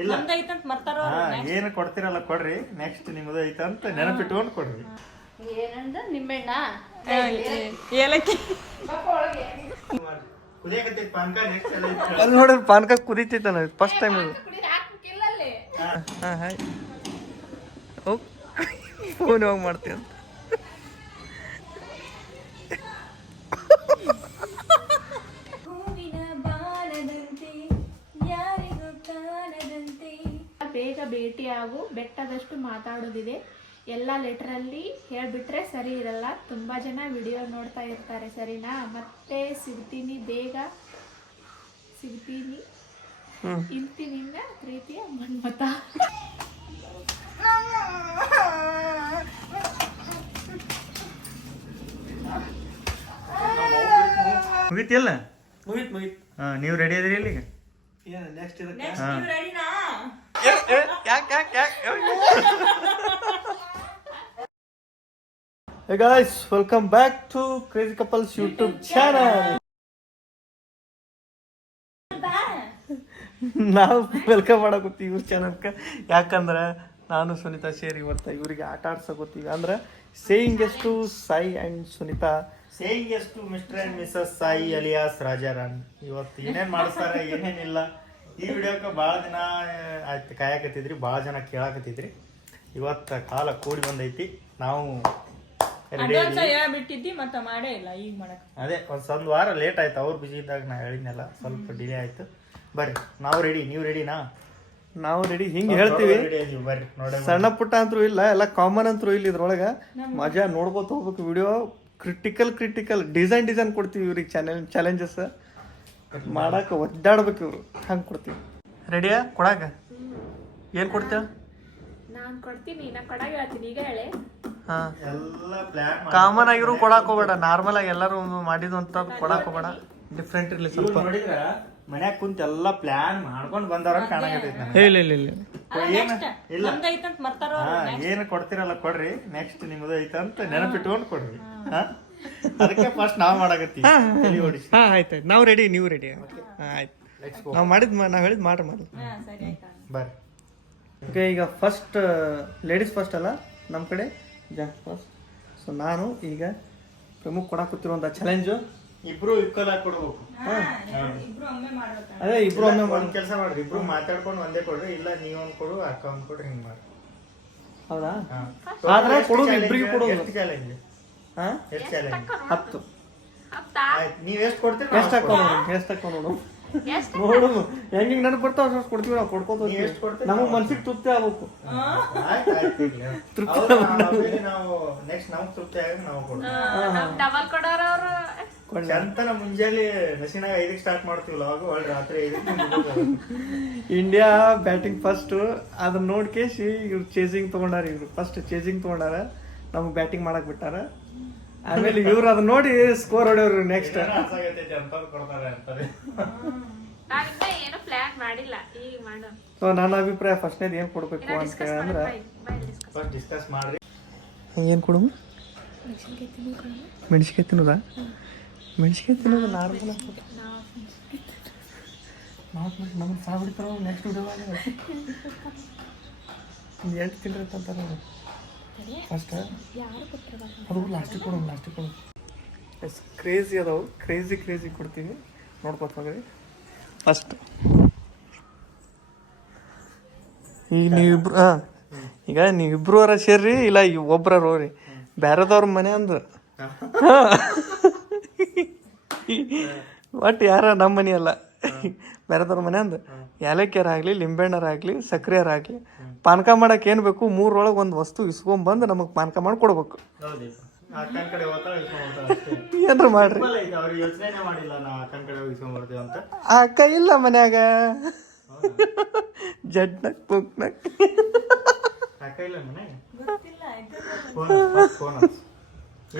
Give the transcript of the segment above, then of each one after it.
ಇಲ್ಲ ನಮ್ದು ಐತಂತ ಮರ್ತಾರ ಏನು ಕೊಡ್ತೀರಲ್ಲ ಕೊಡ್ರಿ, ನೆಕ್ಸ್ಟ್ ನಿಮ್ಮದು ಐತಂತ ನೆನಪಿಟ್ಕೊಂಡು ಕೊಡ್ರಿ. ಏನಂದ ನಿಂಬೆಣ್ಣ ಏಲಕ್ಕಿ ಕುದಿಯಕತ್ತೈತಿ ಪಾನ್ಕ, ನೆಕ್ಸ್ಟ್ ಎಲ್ಲ ಅಲ್ಲಿ ನೋಡ್ರಿ ಪಾನ್ಕ ಕುದಿತೈತಲ್ಲ ಫಸ್ಟ್ ಟೈಮ್ ಇದು. ಹಾಂ ಹಾಯ್ ಓ ಫೋನ್ ಹೋಗಿ ಮಾಡ್ತೀವಿ ಅಂತ ಬೇಗ ಭೇಟಿಯಾಗು, ಬೆಟ್ಟದಷ್ಟು ಮಾತಾಡೋದಿದೆ. ಎಲ್ಲ ಲೆಟ್ರಲ್ಲಿ ಹೇಳ್ಬಿಟ್ರೆ ಸರಿ ಇರಲ್ಲ. ತುಂಬ ಜನ ವಿಡಿಯೋ ನೋಡ್ತಾ ಇರ್ತಾರೆ, ಸರಿನಾ? ಮತ್ತೆ ಸಿಗ್ತೀನಿ, ಬೇಗ ಸಿಗ್ತೀನಿ. ಇಂತಿ ನಿನ್ನ ಪ್ರೀತಿಯ ಮನ್ಮತ. ಮುಗಿತಿಲ್ಲ? ಮುಗೀತು ಹಾಂ, ನೀವು ರೆಡಿ ಅದ್ರಿ ಇಲ್ಲಿಗೆ? ಏನು ನೆಕ್ಸ್ಟ್ ಇದಕ್ಕೆ ನೆಕ್ಸ್ಟ್ ನೀವು ರೆಡಿನಾ? ಯಾಕೆ Hey guys, welcome back to Crazy Couples YouTube channel. ನಾವು ವೆಲ್ಕಮ್ ಮಾಡಕತ್ತೀವಿ ಇವ್ರ ಚಾನಲ್ಗೆ. ಯಾಕಂದ್ರೆ ನಾನು ಸುನಿತಾ ಸೇರಿ ಇವತ್ತು ಇವರಿಗೆ ಆಟ ಆಡ್ಸಕೋತೀವಿ. ಅಂದ್ರೆ ಸೇಯಿಂಗ್ ಎಷ್ಟು ಸಾಯಿ ಆ್ಯಂಡ್ ಸುನಿತಾ, ಸೇಯಿಂಗ್ ಎಷ್ಟು mister and Mrs Sai alias Rajarani ಇವತ್ತು ಏನೇನು ಮಾಡಿಸ್ತಾರೆ ಏನೇನಿಲ್ಲ ಈ ವಿಡಿಯೋಕ್ಕೆ ಭಾಳ ದಿನ ಆಯ್ತು ಕಾಯಕತ್ತಿದ್ರಿ, ಭಾಳ ಜನ ಕೇಳಾಕತ್ತಿದ್ರಿ. ಇವತ್ತು ಕಾಲ ಕೂಡಿ ಬಂದೈತಿ. ನಾವು ಅಡ್ವಾನ್ಸ್ ಹೇಳ್ಬಿಟ್ಟಿದ್ದಿ ಮತ್ತೆ ಮಾಡೇ ಇಲ್ಲ, ಈಗ ಮಾಡಕ್ ಅದೇ ಒಂದು ವಾರ ಲೇಟ್ ಆಯ್ತು. ಅವ್ರು ಬಿಜಿ ಇದ್ದಾಗ ನಾ ಹೇಳಿದ್ನೆಲ್ಲ, ಸ್ವಲ್ಪ ಡಿಲೇ ಆಯ್ತು. ಬರ್ರಿ, ನಾವು ರೆಡಿ, ನೀವು ರೆಡಿನಾ? ನಾವು ರೆಡಿ. ಹಿಂಗೆ ಹೇಳ್ತೀವಿ, ಬರ್ರಿ ನೋಡಿ. ಸಣ್ಣ ಪುಟ್ಟ ಅಂತೂ ಇಲ್ಲ, ಎಲ್ಲ ಕಾಮನ್ ಅಂತೂ ಇಲ್ಲ. ಇದ್ರೊಳಗೆ ಮಜಾ ನೋಡ್ಕೋತ ಹೋಗ್ಬೇಕು. ವಿಡಿಯೋ ಕ್ರಿಟಿಕಲ್ ಡಿಸೈನ್ ಕೊಡ್ತೀವಿ ಇವ್ರಿಗೆ. ಚಾಲೆಂಜಸ್ ಮಾಡಕ್ಕೆ ಒದ್ದಾಡ್ಬೇಕು ಇವರು, ಹಂಗೆ ಕೊಡ್ತೀವಿ. ರೆಡಿಯಾ ಕೊಡಾಕ? ಏನು ಕೊಡ್ತೇವೆ? ನಾನು ಕೊಡ್ತೀನಿ, ನಾ ಕೊಡಾಗ ಹೇಳ್ತೀನಿ, ಈಗ ಹೇಳಿ. ಹಾಂ, ಎಲ್ಲ ಪ್ಲಾನ್ ಕಾಮನ್ ಆಗಿರೋ ಕೊಡಾಕ್ ಹೋಗ್ಬೇಡ, ನಾರ್ಮಲ್ ಆಗಿ ಎಲ್ಲರೂ ಮಾಡಿದ್ದು ಅಂತ ಕೊಡಾಕ್ ಹೋಗ್ಬೇಡ. ಡಿಫ್ರೆಂಟ್ ಇರಲಿ ಸ್ವಲ್ಪ. ನೋಡಿದ್ರ ಮನ್ಯಾಗ ಕುಂತ ಎಲ್ಲ ಪ್ಲಾನ್ ಮಾಡ್ಕೊಂಡು ಬಂದವ್ರ ಕಾಣಕತ್ತೈತಿ ನನಗೆ. ಇಲ್ಲ ಇಲ್ಲ ನಮ್ದು ಐತಂತ ಮರ್ತಾರ ಏನು ಕೊಡ್ತೀರಲ್ಲ ಕೊಡ್ರಿ, ನೆಕ್ಸ್ಟ್ ನಿಮ್ಮದು ಐತಂತ ನೆನಪಿಟ್ಕೊಂಡು ಕೊಡ್ರಿ. ಅದಕ್ಕೆ ಫಸ್ಟ್ ನಾವು ಮಾಡಕತ್ತೀವಿ. ಹಾಂ ಆಯ್ತು, ನಾವು ರೆಡಿ, ನೀವು ರೆಡಿ. ಆಯ್ತು, ನಾವು ಹೇಳಿದ್ ಮಾಡ್ರಿ. ಸರಿ ಆಯ್ತಾ? ಬರ್ರಿ. ಓಕೆ, ಈಗ ಫಸ್ಟ್ ಲೇಡೀಸ್ ಫಸ್ಟ್ ಅಲ್ಲ, ನಮ್ಮ ಕಡೆ ಜೆಂಟ್ಸ್ ಫಸ್ಟ್. ಸೊ ನಾನು ಈಗ ಪ್ರಮುಖ ಕೊಡಾಕತ್ತಿರುವಂಥ ಚಾಲೆಂಜು ಇಬ್ರು ಈಕ್ವಲ್ ಆಗಿ ಕೊಡ್ಬೇಕು. ಇಬ್ರು ಒಮ್ಮೆ ಮಾಡ್ಬೇಕು. ಅದೇ ಇಬ್ರು ಒಮ್ಮೆ ಒಂದ್ ಕೆಲಸ ಮಾಡ್ರಿ, ಇಬ್ರು ಮಾತಾಡ್ಕೊಂಡು ಒಂದೇ ಕೊಡ್ರಿ, ಇಲ್ಲ ನೀವ್ ಒಂದ್ ಕೊಡು ಅಕ್ಕ ಒಂದ್ ಕೊಡ್ರಿ, ಹಿಂಗ್ ಮಾಡ್ರಿ. ಹೌದಾ? ಆದ್ರೆ ಕೊಡೋದು ಇಬ್ರಿಗೆ ಕೊಡೋದು. ಎಷ್ಟು ಚಾಲೆಂಜ್? ಹಾಂ, ಎಷ್ಟು ಚಾಲೆಂಜ್? 10. ಆಯ್ತು, ನೀವ್ ಎಷ್ಟು ಕೊಡ್ತೀರಿ? ಎಷ್ಟು ಹಾಕೋ ನೋಡು ನೋಡು ಹೆಂಗೆ ನೆನಪು ಬರ್ತಾವ ಅಷ್ಟು ಕೊಡ್ತೀವಿ. ನಾವು ಕೊಡ್ಕೋತ ನಮಗೆ ಮನ್ಸಿಗೆ ತೃಪ್ತಿ ಆಗ್ಬೇಕು. ನಾವು ನೆಕ್ಸ್ಟ್ ನಮ್ಗೆ ತೃಪ್ತಿ ಆಗ ನಾವು ಡಬಲ್ ಕೊಡೋರ ಅವರು. ಚಂತನ ಮುಂಜಾನೆ ನಸಿನಾಗ 5ಕ್ಕೆ ಸ್ಟಾರ್ಟ್ ಮಾಡ್ತೀವಲ್ಲ, ಅವಾಗ ಒಳ್ಳೆ ರಾತ್ರಿ 5ಕ್ಕೆ. ಇಂಡಿಯಾ ಬ್ಯಾಟಿಂಗ್ ಫಸ್ಟ್, ಅದನ್ನ ನೋಡ್ಕೇಸಿ ಇವ್ರು ಚೇಸಿಂಗ್ ತೊಗೊಂಡಾರ. ಇವ್ರು ಫಸ್ಟ್ ಚೇಸಿಂಗ್ ತೊಗೊಂಡಾರ, ನಮ್ಗೆ ಬ್ಯಾಟಿಂಗ್ ಮಾಡಕ್ ಬಿಟ್ಟಾರ. ಆಮೇಲೆ ಇವ್ರು ಅದನ್ನ ನೋಡಿ ಸ್ಕೋರ್ ಹೊಡೆಯವ್ರು. ನೆಕ್ಸ್ಟ್ ಏನು ಪ್ಲಾನ್ ಮಾಡಿಲ್ಲ, ಈಗ ಮಾಡೋ. ಸೊ ನನ್ನ ಅಭಿಪ್ರಾಯ ಫಸ್ಟ್ನೇದು ಏನು ಕೊಡ್ಬೇಕು ಅಂತ ಅಂದ್ರೆ, ಫಸ್ಟ್ ಡಿಸ್ಕಸ್ ಮಾಡ್ರಿ. ಏನು ಕೊಡು? ಮೆಣಸಿನ್ಕಾಯಿ ತಿನ್ನೋದಾ? ಮೆಣಸಿನ್ಕಾಯಿ ತಿನ್ನೋದು ನಾರ್ಮಲ್ ಆಗ್ತದೆ. ನಮಗೆ ಸಾವು ಬಿಡ್ತಾರ ನೆಕ್ಸ್ಟ್ ವಿಡಿಯೋವಾಗ. ಎಷ್ಟು ತಿನ್ರಿ ಅಂತಾರೆ ಫಸ್ಟ್, ಅದು ಲಾಸ್ಟಿಗೆ ಕೊಡು. ಕ್ರೇಜಿ ಅದಾವು, ಕ್ರೇಜಿ ಕೊಡ್ತೀವಿ, ನೋಡ್ಕೊತ ಹೋಗ್ರಿ. ಫಸ್ಟ್ ಈಗ ನೀವಿಬ್ರು ಈಗ ನೀವಿಬ್ರು ಅವರ ಸೇರ್ರಿ, ಇಲ್ಲ ಒಬ್ರ ಹೋಗ್ರಿ. ಬೇರೆದವ್ರ ಮನೆ ಅಂದು ಒಟ್ಟು ಯಾರ ನಮ್ಮ ಮನೆ ಅಲ್ಲ, ಬೇರೆದವ್ರ ಮನೆ ಅಂದು ಏಲಕ್ಕಿಯರ ಆಗಲಿ, ಲಿಂಬೆಣ್ಣರಾಗಲಿ, ಸಕ್ರೆಯರಾಗಲಿ, ಪಾನಕ ಮಾಡಕ್ಕೆ ಏನು ಬೇಕು 3 ಒಂದು ವಸ್ತು ಇಸ್ಕೊಂಬಂದು ನಮಗೆ ಪಾನಕ ಮಾಡಿ ಕೊಡ್ಬೇಕು. ಏನ್ರ ಮಾಡ್ರಿ. ಆ ಅಕ್ಕ ಇಲ್ಲ ಮನ್ಯಾಗ, ಜಡ್ನಕ್ ಪುಕ್ನಕ್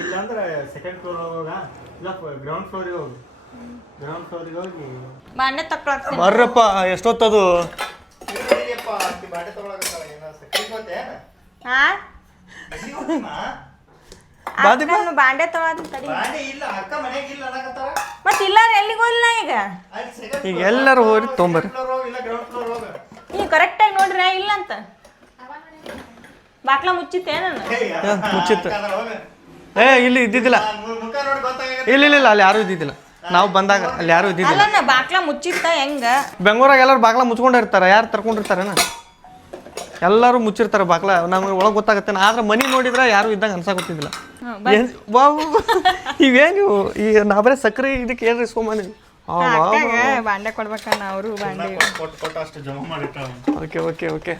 ಇಲ್ಲ ಅಂದ್ರೆ ಸೆಕೆಂಡ್ ಫ್ಲೋರ್ ಹೋಗ, ಇಲ್ಲ ಗ್ರೌಂಡ್ ಫ್ಲೋರಿಗೆ ಹೋಗಿ. ಗ್ರೌಂಡ್ ಫ್ಲೋರಿಗೆ ಹೋಗಿ ಬಾಂಡೆ ತಕ್ಕೊಳಕ್ ಬರ್ರಪ್ಪ. ಎಷ್ಟೊತ್ತದು? ಬಾಟೆ ತಗೊಳಕತ್ತಾಳ. ಏನೋ ಸಕ್ರಿ ಗೊತ್ತೇ? ಹಾ, ಬಾಂಡೆ ತಗೊಳಕ್ ತಡಿ. ಬಾಂಡೆ ಇಲ್ಲ, ಅಕ್ಕ ಮನೆಗೆ ಇಲ್ಲ ಅನ್ನಕತ್ತಾಳ. ಮತ್ ಇಲ್ಲಾರ ಎಲ್ಲಿಗೆ ಹೋಗ್ಲಿಲ್ಲ ಈಗ? ಈಗ ಎಲ್ಲರೂ ಹೋಗಿ ತೊಂಬರ್ರಿ. ಇಲ್ಲ ಗ್ರೌಂಡ್ ಫ್ಲೋರ್ ಹೋಗ. ನೀವು ಕರೆಕ್ಟಾಗಿ ನೋಡ್ರಿ ಇಲ್ಲ ಅಂತ ಬಾಕ್ಲ ಮುಚ್ಚಿತ್ತೆ ನಾನು ಮುಚ್ಚಿತ್ತು ಇಲ್ಲಿ ಇದ್ದಿದ್ದಿಲ್ಲ ಇಲ್ಲ ಅಲ್ಲಿ ಯಾರು ಇದ್ದಿದ್ದಿಲ್ಲ ನಾವು ಬಂದಾಗ ಅಲ್ಲಿ ಯಾರು ಇದ್ದಿದ್ದಿಲ್ಲ ಅಲ್ಲ ಬಾಕ್ಲ ಮುಚ್ಚಿತ್ತ ಹೆಂಗ ಬೆಂಗಳೂರಾಗ ಎಲ್ಲರೂ ಬಾಗ್ಲ ಮುಚ್ಕೊಂಡಿರ್ತಾರೆ ಯಾರು ತರ್ಕೊಂಡಿರ್ತಾರೇನ ಎಲ್ಲರೂ ಮುಚ್ಚಿರ್ತಾರೆ ಬಾಗ್ಲ ನಮ್ಗೆ ಒಳಗೆ ಗೊತ್ತಾಗತ್ತೆ ಆದ್ರೆ ಮನಿ ನೋಡಿದ್ರೆ ಯಾರು ಇದ್ದಂಗೆ ಅನ್ಸಾಕೊತಿದ್ದಿಲ್ಲ ಇವೇನು ಈಗ ನಾ ಬರೀ ಸಕ್ರೆ ಇದಕ್ಕೆ ಏನ್ರಿ ಇಸ್ಕೊಂಬಂದಿವಿ ಬಾಂಡೆ ಕೊಡ್ಬೇಕಣ್ಣ ಅವರು ಬಾಂಡೆ ಅಷ್ಟು ಜಮಾ ಮಾಡಿಟ್ಟಾವ. ಓಕೆ ಓಕೆ ಓಕೆ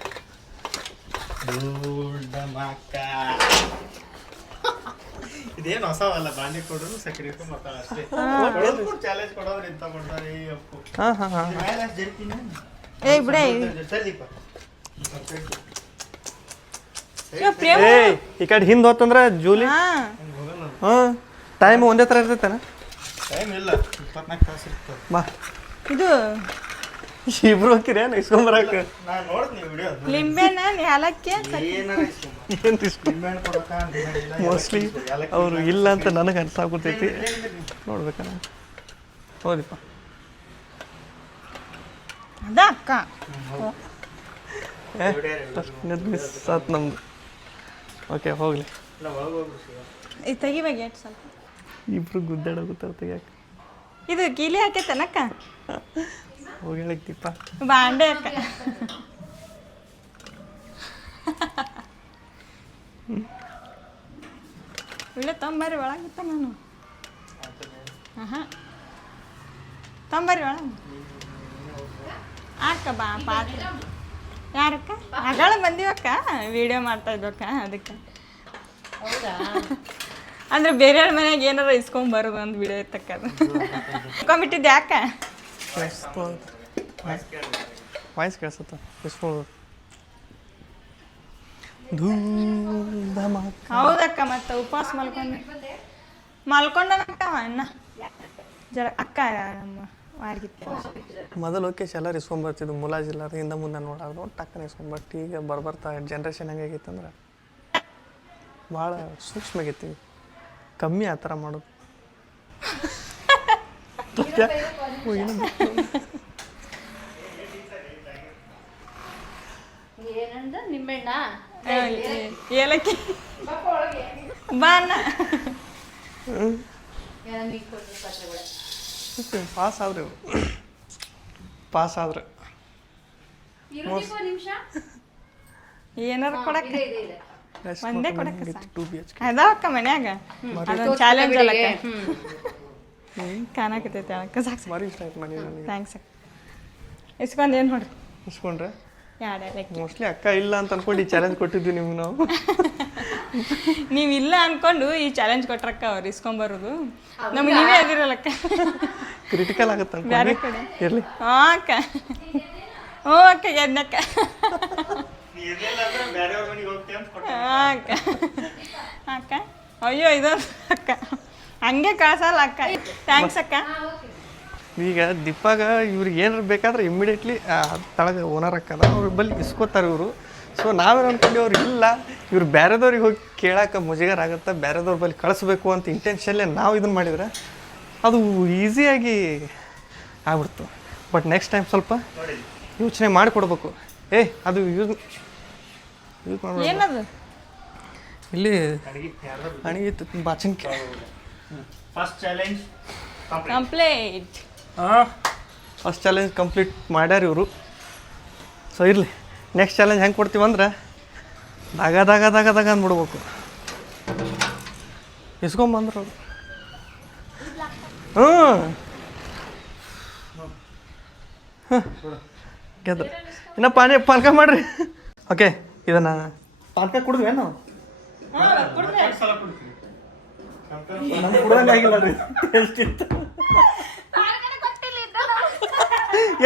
ಇದೇನು ಹೊಸವಲ್ಲ, ಬಾಂಡೆ ಕೊಡೋದು ಸಕ್ಕರೆ ಬರ್ತಾಳ ಅಷ್ಟೇ. ಚಾಲೆಂಜ್ ಕೊಡೋರು ಇಂತ ಮಾಡ್ತಾರೆ ಈ ಅಪ್ಪು. ಮೇಲೆ ಜರ್ಕಿನ ಏ ಬಿಡೆ ಸರಿದೀಪ ಈ ಕಡೆ ಹಿಂದೆ ಹೋತಂದ್ರೆ ಜೂಲಿ ಟೈಮ್ ಒಂದೇ ಥರ ಇರ್ತೈತೇನ? ಟೈಮ್ ಇಲ್ಲ, 24 ತಾಸು ಇರ್ತದೆ. ಬಾ ಇದು ಇಬ್ರು ಹೋಗಿರೇನು ಇಸ್ಕೊಂಬರಕ? ನಾನು ನೋಡ್ತೀನಿ ವಿಡಿಯೋ. ಲಿಂಬೆನ ಯಾಲಕ್ಕಿ ಮೋಸ್ಟ್ಲಿ ಅವರು ಇಲ್ಲ ಅಂತ ನನಗೆ ಅನ್ಸಾಗ್ಬಿಡ್ತೈತಿ. ನೋಡ್ಬೇಕ ಹೌದಿಪ್ಪ ಅದ ಅಕ್ಕ ಮಿಸ್ ಆತ್ ನಮ್ದು. ಓಕೆ ಹೋಗ್ಲಿ ಇದು ತೆಗಿಬೇಕು ಎಷ್ಟು ಸ್ವಲ್ಪ ಇಬ್ರು ಗುದ್ದಾಡೋಗುತ್ತಾರ ತೆಗಿಯಾಕ. ಇದು ಕೀಲಿ ಹಾಕೈತನಕ್ಕ ಹೋಗಿ ಹೇಳಿಕ್ತಿಪ್ಪ ಬಾಂಡೆ ಅಕ್ಕ ಇಲ್ಲ ತೊಂಬರ್ರಿ ಒಳಗಿತ್ತ ನಾನು ತೊಂಬರ್ರಿ ಒಳಗೆ ಅಕ್ಕ ಬಾ ಪಾತ್ರ ಯಾರಕ್ಕ ಆಗಳ ಬಂದಿವಕ್ಕ ವಿಡಿಯೋ ಮಾಡ್ತಾ ಇದ್ವಕ್ಕ ಅದಕ್ಕೆ ಅಂದ್ರೆ ಬೇರೆಯವ್ರ ಮನ್ಯಾಗ ಏನಾರ ಇಸ್ಕೊಂಡ್ ಬರೋದು ಒಂದು ವಿಡಿಯೋ ಇರ್ತಕ್ಕ ಅದು ಇಟ್ಕೊಂಬಿಟ್ಟಿದ್ದೆ ಯಾಕ ವಾಯ್ಸ್ ಕೇಳಿಸುತ್ತ ಇಸ್ಕೊಳ್ಳೋದು. ಹೌದಕ್ಕ ಮತ್ತೆ ಉಪವಾಸ ಮಲ್ಕೊಂಡನಕ್ಕ ಅಣ್ಣ ಜರ ಅಕ್ಕ ನಮ್ಮ ವಾರ್ಗಿತ್ತು ಮೊದಲು ಓಕೆ ಎಲ್ಲರೂ ಇಸ್ಕೊಂಬರ್ತಿದ್ದು ಮುಲಾಜಿಲ್ಲ ಹಿಂದೆ ಮುಂದೆ ನೋಡೋದು ಟಕ್ಕನೆ ಇಸ್ಕೊಂಬರ್ತಿ. ಈಗ ಬರ್ತಾ ಜನ್ರೇಷನ್ ಹೆಂಗಾಗೈತೆ ಅಂದ್ರೆ ಭಾಳ ಸೂಕ್ಷ್ಮ ಆಗೈತಿ, ಕಮ್ಮಿ ಆ ಥರ ಮಾಡೋದು. ನಿಂಬೆಣ್ಣ ಏಲಕ್ಕಿ ಬಾನ ಪಾಸ್ ಆದ್ರೆ ಪಾಸ್ ಆದ್ರೆ ಏನಾರ ಕೊಡಕ್ಕ ಒಂದೇ ಕೊಡಕ್ಕ 2 BHK ಅದಾವಕ್ಕ ಮನ್ಯಾಗ ಅದೊಂದು ಚಾಲೆಂಜ್ ಅಲ್ಲಕ್ಕ ಕಾಣಕತ್ತೈತೆ ಅಕ್ಕ ಸಾಕು ಭಾರಿ ಇಷ್ಟ ಆಯ್ತು ಮನೆ ನನಗೆ. ಥ್ಯಾಂಕ್ಸ್ ಅಕ್ಕ ಇಸ್ಕೊಂಡು ಏನು ನೋಡ್ರಿ ಇಸ್ಕೊಂಡ್ರೆ ಯಾರು ಮೋಸ್ಟ್ಲಿ ಅಕ್ಕ ಇಲ್ಲ ಅಂತ ಅನ್ಕೊಂಡು ಈ ಚಾಲೆಂಜ್ ಕೊಟ್ಟಿದ್ವಿ ನಿಮ್ಗೆ ನಾವು. ನೀವು ಇಲ್ಲ ಅನ್ಕೊಂಡು ಈ ಚಾಲೆಂಜ್ ಕೊಟ್ರಕ್ಕ ಅವ್ರು ಇಸ್ಕೊಂಬರೋದು ನಮ್ಗೆ ನೀವೇ ಅದಿರಲ್ಲಕ್ಕ ಕ್ರಿಟಿಕಲ್ ಆಗುತ್ತೆ ಬೇರೆ ಕಡೆ ಇರಲಿ. ಹಾಂ ಅಕ್ಕ ಹ್ಞೂ ಅಕ್ಕ ಎದ್ನಕ್ಕ ಹಾಂ ಅಕ್ಕ ಅಕ್ಕ ಅಯ್ಯೋ ಇದೊಂದು ಅಕ್ಕ ಹಂಗೆ ಕಳ್ಸಲ್ಲ ಅಕ್ಕ ಥ್ಯಾಂಕ್ಸ್ ಅಕ್ಕ. ಈಗ ದಿಪ್ಪಾಗ ಇವ್ರಿಗೆ ಏನಾರು ಬೇಕಾದ್ರೆ ಇಮ್ಮಿಡಿಯೇಟ್ಲಿ ತಳಗ ಓನರ್ ಅಕ್ಕದ ಅವ್ರ ಬಲ್ಲಿ ಇಸ್ಕೋತಾರೆ ಇವರು. ಸೊ ನಾವೇನು ಅಂದ್ಕೊಂಡು ಅವ್ರು ಇಲ್ಲ ಇವ್ರು ಬೇರೆದವ್ರಿಗೆ ಹೋಗಿ ಕೇಳಕ್ಕೆ ಮುಜುಗರ ಆಗುತ್ತೆ, ಬೇರೆದವ್ರ ಬಲ್ಲಿ ಕಳಿಸ್ಬೇಕು ಅಂತ ಇಂಟೆನ್ಷನ್ಲೇ ನಾವು ಇದನ್ನು ಮಾಡಿದ್ರೆ ಅದು ಈಸಿಯಾಗಿ ಆಗ್ಬಿಡ್ತು. ಬಟ್ ನೆಕ್ಸ್ಟ್ ಟೈಮ್ ಸ್ವಲ್ಪ ಯೋಚನೆ ಮಾಡಿಕೊಡ್ಬೇಕು. ಅದು ಯೂಸ್ ಮಾಡ್ಬೇಕು. ಏನದು ಇಲ್ಲಿ ಅಣಿಗಿತ್ತು ಬಾಚನ್ಕಿ. First challenge complete. First challenge complete ಮಾಡ್ಯಾರ ಇವರು. ಸೊ ಇರಲಿ, ನೆಕ್ಸ್ಟ್ ಚಾಲೆಂಜ್ ಹೆಂಗೆ ಕೊಡ್ತೀವಂದ್ರೆ ದಾಗ ದಾಗ ದಾಗ ದಾಗ ಅಂದ್ಬಿಡ್ಬೇಕು. ಇಸ್ಕೊಂಬಂದ್ರು ಅವರು. ಗೆದ್ರು ಇನ್ನು ಪಾನಕ ಮಾಡ್ರಿ. ಓಕೆ, ಇದನ್ನು ಪಾನಕ ಕುಡಿದ್ವಿ ನಾವು ನಮ್ಗೆ ಕುಡ್ದಂಗೆ ಆಗಿಲ್ಲ ರೀ. ಟೇಸ್ಟ್ ಇತ್ತು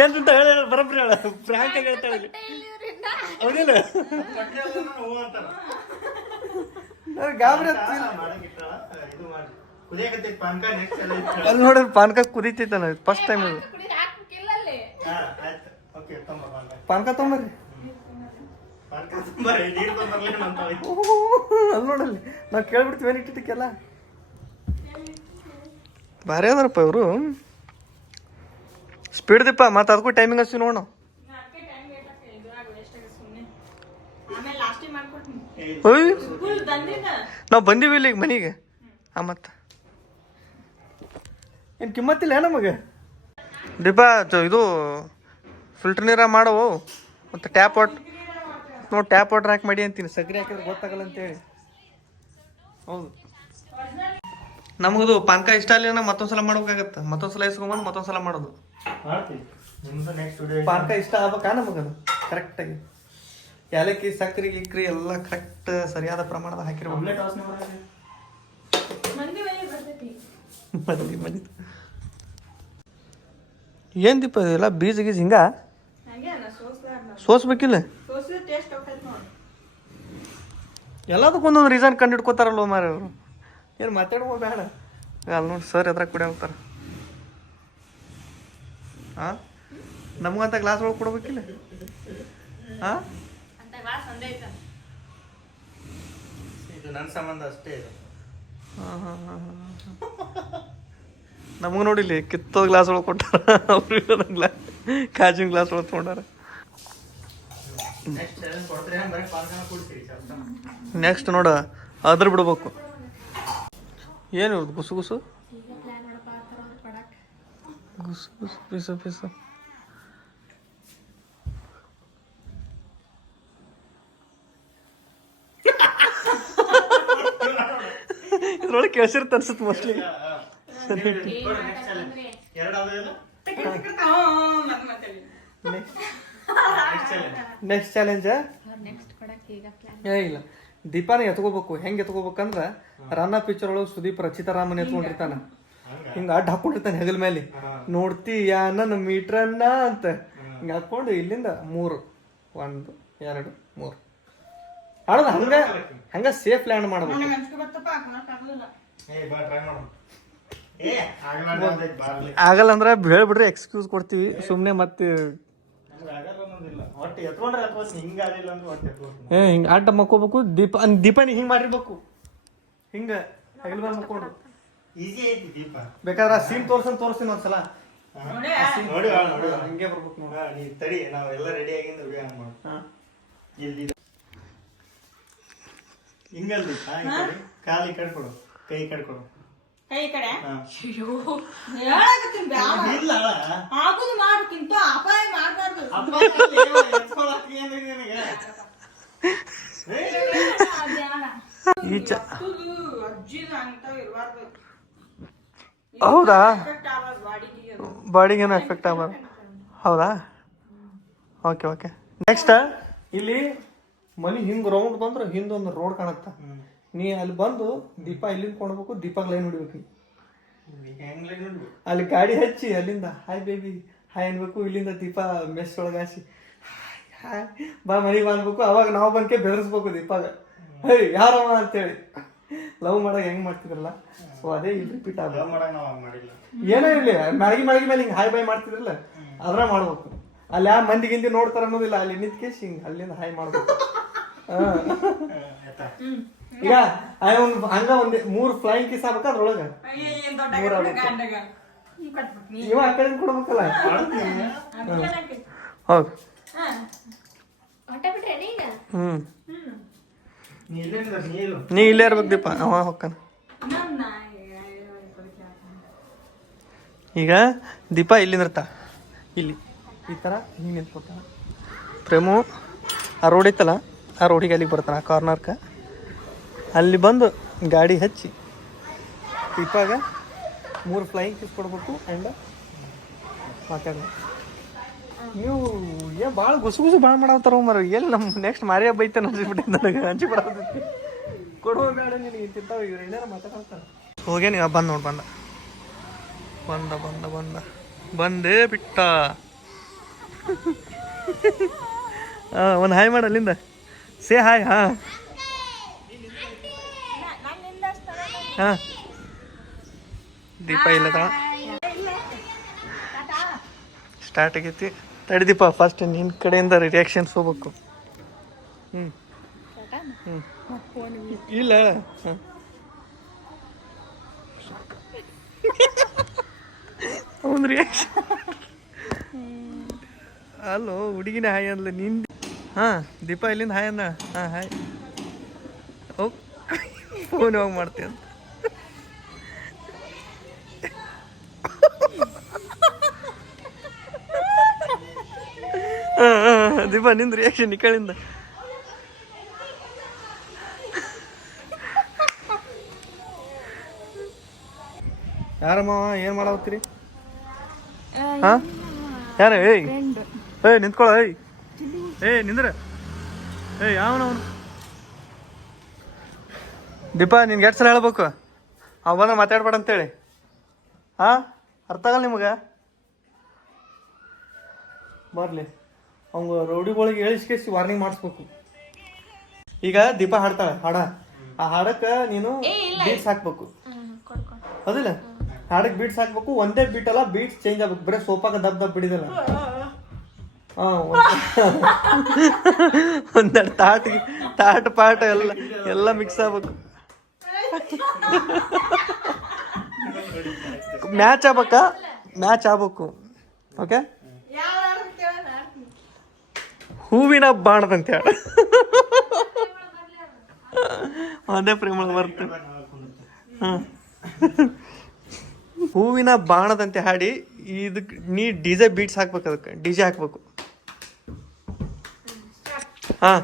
ಏನಂತ ಹೇಳಿ ಬರಬ್ರಿ ಹೇಳ ಫ್ರಾಂಕ್ ಆಗಿ ಹೇಳ್ತಾ ಹೇಳಿ ಹೌದಿಲ್ಲ ಗಾಬರಿ ಅಲ್ಲಿ ನೋಡಿದ್ರೆ ಪಾನಕ ಕುದೀತೈತಲ್ಲ ಫಸ್ಟ್ ಟೈಮ್ ಅದು. ಪಾನಕ ತೊಗೊಂಬರ್ರಿ ಅಲ್ಲಿ ನೋಡಲ್ಲಿ ನಾವು ಕೇಳ್ಬಿಡ್ತೀವಿ ಏನು ಇಟ್ಟಿದ್ದಕ್ಕೆಲ್ಲ ಭಾರಿ ಅದಾರಪ್ಪ ಇವರು. ಸ್ಪೀಡ್ ದಿಪ್ಪ ಮತ್ತು ಅದಕ್ಕೂ ಟೈಮಿಂಗ್ ಹಚ್ತೀವಿ ನೋಡು. ಆಮೇಲೆ ಲಾಸ್ಟಿಗೆ ಮಾಡ್ಕೊಡ್ತೀನಿ ಓಯ್ ಫುಲ್ ದಂದಿನ ನಾವು ಬಂದೀವಿ ಇಲ್ಲಿ ಈಗ ಮನೆಗೆ ಮತ್ತು ಏನು ಕಿಮ್ಮತ್ತಿಲ್ಲ ನಮಗೆ ದೀಪಾ ಇದು ಫಿಲ್ಟರ್ ನೀರ ಮಾಡವು ಮತ್ತು ಟ್ಯಾಪ್ ವಾಟ್ ನೋಡಿ ಟ್ಯಾಪ್ ವಾಟ್ರ್ ಹಾಕಿ ಮಾಡಿ ಅಂತೀನಿ ಸಗರೆ ಹಾಕಿದ್ರೆ ಗೊತ್ತಾಗಲ್ಲ ಅಂತೇಳಿ ಹೌದು ನಮಗದು ಪಾನ್ಕ ಇಷ್ಟ ಅಲ್ಲ ಮತ್ತೊಂದ್ಸಲ ಮಾಡ್ಬೇಕಾಗತ್ತೆ ಮತ್ತೊಂದ್ಸಲ ಇಸ್ಕೊಂಬಂದು ಮತ್ತೊಂದ್ಸಲ ಮಾಡೋದು ಮಾಡ್ತೀವಿ ನಿಮ್ದು ನೆಕ್ಸ್ಟ್ ವಿಡಿಯೋ ಪಾನ್ಕ ಇಷ್ಟ ಆಗ್ಬೇಕಾ ನಮಗದು ಕರೆಕ್ಟಾಗಿ ಏಲಕ್ಕಿ ಸಕ್ಕರೆ ಗಿಕ್ರಿ ಎಲ್ಲ ಕರೆಕ್ಟ್ ಸರಿಯಾದ ಪ್ರಮಾಣದ ಹಾಕಿರ್ಬೋದು ಆಮ್ಲೆಟ್ ವಾಸನೆ ಬರೋದು. ಮಂದಿ ಮನೆ ಬರ್ತೈತಿ ಮನೆ ಏನು ದೀಪ ಇದೆಲ್ಲ ಬೀಜ ಗೀಜ ಹಿಂಗ ಹಂಗೆ ಅನ್ನ ಸೋಸ್ಲಾರ ಸೋಸ್ಬೇಕಿಲ್ಲ ಸೋಸಿದ ಟೇಸ್ಟ್ ಹೋಗ್ತೈತಿ ನೋಡಿ ಎಲ್ಲದಕ್ಕೂ ಒಂದೊಂದು ರೀಸನ್ ಕಂಡು ಹಿಡ್ಕೋತಾರಲ್ವ ಮಾರ ಅವರು ಏನು ಮಾತಾಡ್ಕೋ ಬೇಡ ಅಲ್ಲಿ ನೋಡಿ ಸರ್ ಎದ್ರಾಗ ಕುಡಿ ಹೋಗ್ತಾರೆ ಹಾಂ ನಮಗಂತ ಗ್ಲಾಸ್ ಒಳಗೆ ಕೊಡ್ಬೇಕಿಲ್ಲ ಹಾಂ ಅಂತ ಗ್ಲಾಸ್ ಒಂದೇ ಐತ ಇದು ನನ್ನ ಸಂಬಂಧ ಅಷ್ಟೇ ಇದು. ಹಾಂ ಹಾಂ ಹಾಂ ನಮಗೆ ನೋಡಿಲಿ ಕಿತ್ತೋದು ಗ್ಲಾಸ್ ಒಳಗೆ ಕೊಟ್ಟಾರ ಅವ್ರಿಗೆ ಕಾಜಿನ ಗ್ಲಾಸ್ ಒಳಗೆ ತೊಗೊಂಡಾರ ನೆಕ್ಸ್ಟ್ ಚಾಲೆಂಜ್ ಕೊಡ್ತೀರಿ ಹಂಗೆ ಬರೀ ಪಾರ್ಕನ ಕೊಡ್ತೀರಿ ಚರ್ಚ ನೆಕ್ಸ್ಟ್ ನೋಡ ಅದ್ರ ಬಿಡ್ಬೇಕು ಏನು ಗುಸು ಗುಸು ಗುಸು ಗುಸು ಪಿಸು ಪಿಸು ಇದ್ರೊಳಗೆ ಕೇಳಿಸಿರುತ್ತೆ ಅನ್ಸುತ್ತೆ ಮೋಸ್ಟ್ಲಿ ನೆಕ್ಸ್ಟ್ ಚಾಲೆಂಜ್ ಎರಡಾದ್ರಲ್ಲ ನೆಕ್ಸ್ಟ್ ಚಾಲೆಂಜ್ ನೆಕ್ಸ್ಟ್ ಕೊಡಕ್ಕೆ ಈಗ ಪ್ಲಾನ್ ಇಲ್ಲ ದೀಪಾನ ಎತ್ಕೋಬೇಕು ಹೆಂಗೆ ಎತ್ಕೋಬೇಕಂದ್ರ ರನ್ನ ಪಿಕ್ಚರ್ ಒಳಗೆ ಸುದೀಪ್ ರಚಿತಾರಾಮನ್ ಎತ್ಕೊಂಡಿರ್ತಾನ ಹಿಂಗ ಅಡ್ಡ ಹಾಕೊಂಡಿರ್ತಾನೆ ಹೆಗಲ ಮೇಲೆ ನೋಡ್ತೀಯ ನನ್ನ ಮೀಟ್ರನ್ನ ಅಂತ ಹಿಂಗ ಹಾಕೊಂಡು ಇಲ್ಲಿಂದ 3 1 2 3 ಆಡೋದು ಹಂಗ ಹಂಗ ಸೇಫ್ ಲ್ಯಾಂಡ್ ಮಾಡ್ಬೇಕು ಏ ಬಾ ಟ್ರೈ ಮಾಡೋಣ ಏ ಆಗಲ್ಲ ಅಂತ ಬಾರ್ಲಿ ಆಗಲ್ಲ ಅಂದ್ರೆ ಹೇಳ್ಬಿಡ್ರಿ ಎಕ್ಸ್ಕ್ಯೂಸ್ ಕೊಡ್ತೀವಿ ಸುಮ್ಮನೆ ಮತ್ತೆ ನಮ್ಗೆ ಆಗಲ್ಲ ಅನ್ನೋದಿಲ್ಲ ಒಟ್ಟು ಎತ್ಕೊಂಡ್ರೆ ಎತ್ಕೋತೀನಿ ಹಿಂಗೆ ಆಗಿಲ್ಲ ಅಂದ್ರೆ ಒಟ್ಟು ಎತ್ಕೋತೀನಿ ಹಿಂಗ ಅಡ್ಡ ಮಕ್ಕೋಬೇಕು ದೀಪಾನಿ ಹಿಂಗ್ ಮಾಡಿರ್ಬೇಕು ಹಿಂಗ ಹೆಗಲ ಮೇಲೆ ಮಕ್ಕೊಂಡು ಈಸಿ ಐತಿ ದೀಪ ಬೇಕಾದ್ರೆ ಆ ಸೀನ್ ತೋರ್ಸ್ತೀನಿ ಒಂದ್ಸಲ ನೋಡಿ ಹಿಂಗೆ ಬರ್ಬೇಕು ನೋಡಿ ನೀ ತಡಿ ನಾವೆಲ್ಲ ರೆಡಿ ಆಗಿಂದ ವಿಡಿಯೋ ಹಂಗೆ ಮಾಡು ಇಲ್ಲಿ ಹಿಂಗಲ್ದಿ ಕಾಲು ಈ ಕಡೆ ಕೊಡು ಕೈ ಈ ಕಡೆ ಕೊಡು ಕೈ ಕಡೆ ಹಾ. ಹೇಳಕತ್ತೀನಿ ಬ್ಯಾಡ ಇಲ್ಲ ಆಗುದು ಮಾಡ್ಕಿಂತ ಅಪಾಯ ಮಾಡ್ಬಾರ್ದು ಅಪ್ಪ ಅಲ್ಲಿ ಎತ್ಕೊಳಕ್ಕೆ ಏನಿದೆ ನಿನಗೆ? ಬ್ಯಾಡ ಈಚ ಅಜ್ಜಿದ ಅಂತ ಇರಬಾರ್ದು ಹೌದಾ ಬಾಡಿಗೆ ಬಾಡಿಗೇನು ಎಫೆಕ್ಟ್ ಆಗಬಾರ್ದು ಹೌದಾ ಓಕೆ ಓಕೆ ನೆಕ್ಸ್ಟ್ ಇಲ್ಲಿ ಮನಿ ಹಿಂಗ್ ರೌಂಡ್ ಬಂದ್ರೆ ಹಿಂದೊಂದು ರೋಡ್ ಕಾಣುತ್ತ ನೀ ಅಲ್ಲಿ ಬಂದು ದೀಪ ಇಲ್ಲಿಂದ ಕೊಂಡ್ಬೇಕು ದೀಪಾಗ ಲೈನ್ ಹೊಡಿಬೇಕು ಹೆಂಗ್ಲೇ ನೋಡು ಅಲ್ಲಿ ಗಾಡಿ ಹಚ್ಚಿ ಅಲ್ಲಿಂದ ಹಾಯ್ ಬೇಬಿ ಹಾಯ್ ಅನ್ಬೇಕು ಇಲ್ಲಿಂದ ದೀಪ ಮೆಸ್ ಒಳಗೆ ಹಾಸಿ ಹಾಯ್ ಬಾ ಮನೆಗೆ ಅನ್ಬೇಕು ಅವಾಗ ನಾವು ಬಂದ್ಕೆ ಬೆದರಿಸ್ಬೇಕು ದೀಪಾಗ ಹೇ ಯಾರವ ಅಂತೇಳಿ ಲವ್ ಮಾಡಾಗ ಹೆಂಗ್ ಮಾಡ್ತಿದ್ರಲ್ಲ ಸೊ ಅದೇ ಇಲ್ಲಿ ರಿಪೀಟ್ ಆಗ ಲವ್ ಮಾಡಕ್ ನಾವು ಹಂಗೆ ಮಾಡಿಲ್ಲ ಏನೋ ಇರ್ಲಿ ಮ್ಯಾಗಿ ಮೇಲೆ ಹಿಂಗೆ ಹಾಯ್ ಬಾಯ್ ಮಾಡ್ತಿದ್ರಲ್ಲ ಅದ್ರ ಮಾಡ್ಬೇಕು ಅಲ್ಲಿ ಯಾವ ಮಂದಿ ಗಿಂದಿ ನೋಡ್ತಾರ ಅನ್ನೋದಿಲ್ಲ ಅಲ್ಲಿ ನಿಂತ್ಕೇಶ್ ಹಿಂಗೆ ಅಲ್ಲಿಂದ ಹಾಯ್ ಮಾಡ್ಬೇಕು ಆಯ್ತಾ ಈಗ ಹಂಗ ಒಂದ್ 3 ಫ್ಲೈಂಗ್ ಕಿಸ್ ಆಗ್ಬೇಕ ಅದ್ರೊಳಗ ಇವ ಆ ಕಡೆ ಕೊಡ್ಬೇಕಲ್ಲ ಹೌದು ಹೊಟ್ಟ ಬಿಟ್ರೆ ಈಗ ನೀ ಇಲ್ಲೇ ನೀರು ನೀ ಇಲ್ಲೇ ಇರ್ಬೇಕು ದೀಪ ಅವ ಹೊಕ್ಕನ ಈಗ ದೀಪ ಇಲ್ಲಿ ನಿರ್ತಾ ಇಲ್ಲಿ ಈ ಥರ ಹಿಂಗೆ ನಿಂತ್ಕೊತಾನ ಪ್ರೇಮು ಆ ರೋಡ್ ಐತಲ್ಲ ಆ ರೋಡಿಗೆ ಅಲ್ಲಿಗೆ ಬರ್ತಾನೆ ಆ ಕಾರ್ನರ್ಗೆ ಅಲ್ಲಿ ಬಂದು ಗಾಡಿ ಹಚ್ಚಿ ದೀಪಾಗ 3 ಫ್ಲೈಯಿಂಗ್ ಕಿಸ್ ಕೊಡ್ಬೇಕು ಆ್ಯಂಡ್ ಮಾತಾಡ್ಬೇಕು ನೀವು ಏನು ಭಾಳ ಗುಸು ಭಾಳ ಮಾಡತ್ತಾರ ಮರ ಎಲ್ಲಿ ನಮ್ಮ ನೆಕ್ಸ್ಟ್ ಮಾರಿಯ ಬೈತಾನೆ ಅನ್ಸಿಬಿಟ್ಟಿದ್ದು ನನಗೆ ಹಂಚಿಬಿಡತೈತಿ ಕೊಡುವ ಬೇಡ ನಿನಗೆ ಇಂತಿಂತಾವ ಇವ್ರು ಏನಾರ ಮಾತಾಡ್ತಾರೆ ಹೋಗೇ ನೀವು ಬಂದು ನೋಡಿ ಬಂದೇ ಬಿಟ್ಟ ಒಂದು ಹಾಯ್ ಮಾಡ ಅಲ್ಲಿಂದ ಸೇ ಹಾಯ್ ಹಾಂ ಹಾಂ ದೀಪ ಇಲ್ಲ ಸ್ಟಾರ್ಟ್ ಆಗೈತಿ ತಡಿ ದೀಪ ಫಸ್ಟ್ ನಿನ್ನ ಕಡೆಯಿಂದ ರಿಯಾಕ್ಷನ್ಸ್ ಹೋಗ್ಬೇಕು ಇಲ್ಲ ಹಾಂ ಒಂದು ರಿಯಾಕ್ಷನ್ ಅಲ್ಲೋ ಹುಡುಗಿನ ಹಾಯ್ ಅಂದ್ಲ ನಿಂದು ಹಾಂ ದೀಪ ಇಲ್ಲಿಂದ ಹಾಯ್ ಅಂದ. ಹಾಂ ಹಾಯ್. ಓ ಫೋನ್ ಯಾವಾಗ ಮಾಡ್ತೀಯ ಅಂತ. ದೀಪ ನಿಂದ ರಿಯಾಕ್ಷನ್ ಈ ಕಡೆಯಿಂದ. ಯಾರಮ್ಮ ಏನು ಮಾಡತ್ತೀರಿ? ಹಾಂ ಯಾರ? ಏಯ್ ನಿಂತ್ಕೊಳ. ನಿಂದ್ರ. ಯಾವನವನು? ದೀಪಾ ನಿನ್ಗೆ ಎಷ್ಟು ಸಲ ಹೇಳ್ಬೇಕು ಅವ ಬಂದ್ರೆ ಮಾತಾಡ್ಬೇಡ ಅಂತೇಳಿ? ಹಾಂ ಅರ್ಥ ಆಗಲ್ಲ ನಿಮಗೆ? ಬರಲಿ ಅವಂಗ ರೌಡಿಗಳಿಗೆ ಹೇಳಿಸ್ಕೇಸಿ ವಾರ್ನಿಂಗ್ ಮಾಡಿಸ್ಬೇಕು. ಈಗ ದೀಪಾ ಹಾಡ್ತಾಳೆ ಹಾಡ, ಆ ಹಾಡಕ್ಕೆ ನೀನು ಬೀಟ್ಸ್ ಹಾಕ್ಬೇಕು. ಹೌದಿಲ್ಲ? ಹಾಡಕ್ಕೆ ಬೀಟ್ಸ್ ಹಾಕ್ಬೇಕು. ಒಂದೇ ಬೀಟ್ ಅಲ್ಲ, ಬೀಟ್ಸ್ ಚೇಂಜ್ ಆಗ್ಬೇಕು. ಬರೀ ಸೋಪಾಗ ದಬ್ ಬಿಡಿದಲ್ಲ. ಒಂದೆರಡು ತಾಟ್ ಪಾಟ ಎಲ್ಲ ಮಿಕ್ಸ್ ಆಗ್ಬೇಕು. ಮ್ಯಾಚ್ ಆಗ್ಬೇಕು. ಓಕೆ, ಹೂವಿನ ಬಾಣದಂತ ಹೇಳ. ಅದೇ ಪ್ರೇಮ ಬರ್ತ. ಹೂವಿನ ಬಾಣದಂತೆ ಹಾಡಿ ಇದಕ್ಕೆ ನೀ ಡಿಜೆ ಬೀಟ್ಸ್ ಹಾಕ್ಬೇಕು. ಅದಕ್ಕೆ ಡಿಜೆ ಹಾಕ್ಬೇಕು. ಹಾಂ